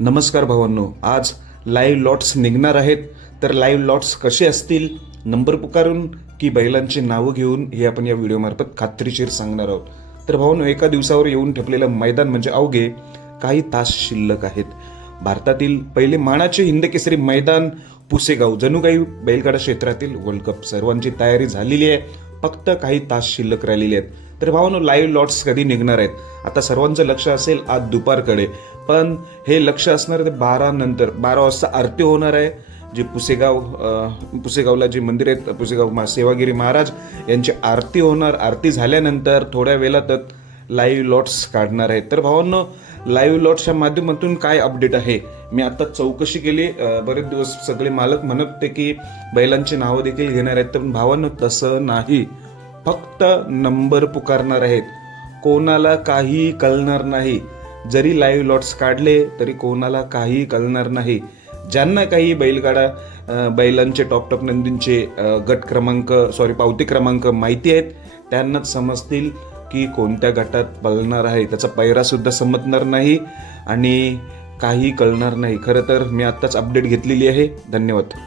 नमस्कार भावांनो आज लाईव्ह लॉट्स निघणार आहेत. तर लाईव्ह लॉट्स कसे असतील? नंबर पुकारून की बैलांची नावं घेऊन हे आपण या व्हिडिओमार्फत खात्रीशीर सांगणार आहोत. तर भावांनो एका दिवसावर येऊन ठेपलेलं मैदान म्हणजे अवघे काही तास शिल्लक आहेत. भारतातील पहिले मानाचे हिंदकेसरी मैदान पुसेगाव. जणू काही बैलगाडा क्षेत्रातील वर्ल्ड कप सर्वांची तयारी झालेली आहे. फक्त काही तास शिल्लक राहिलेले आहेत. तर भावानो लाईव्ह लॉट्स कधी निघणार आहेत? आता सर्वांचं लक्ष असेल आज दुपारकडे. पण हे लक्ष असणार ते बारा नंतर बारा वाजता आरती होणार आहे जे पुसेगाव पुसेगावला जे मंदिर आहेत पुसेगाव मा- सेवागिरी महाराज यांची आरती होणार. आरती झाल्यानंतर थोड्या वेळातच लाईव्ह लॉट्स काढणार आहेत. तर भावांनो लाईव्ह लॉट्सच्या माध्यमातून काय अपडेट आहे? मी आता चौकशी केली. बरेच दिवस सगळे मालक म्हणत होते की बैलांची नावं देखील घेणार आहेत. तर भावांनो तसं नाही. फक्त नंबर पुकारणार आहेत. कोणाला काही कळणार नाही. जरी लाईव्ह लॉट्स काढले तरी कोणाला काही कळणार नाही. ज्यांना काही बैलगाडा बैलांचे टॉप टॉप नंदींचे गट क्रमांक सॉरी पावती क्रमांक माहिती आहेत त्यांनाच समजतील की कोणत्या गटात पळणार आहे. त्याचा पैरासुद्धा समजणार नाही आणि काही कळणार नाही. खरं तर मी आत्ताच अपडेट घेतलेली आहे. धन्यवाद.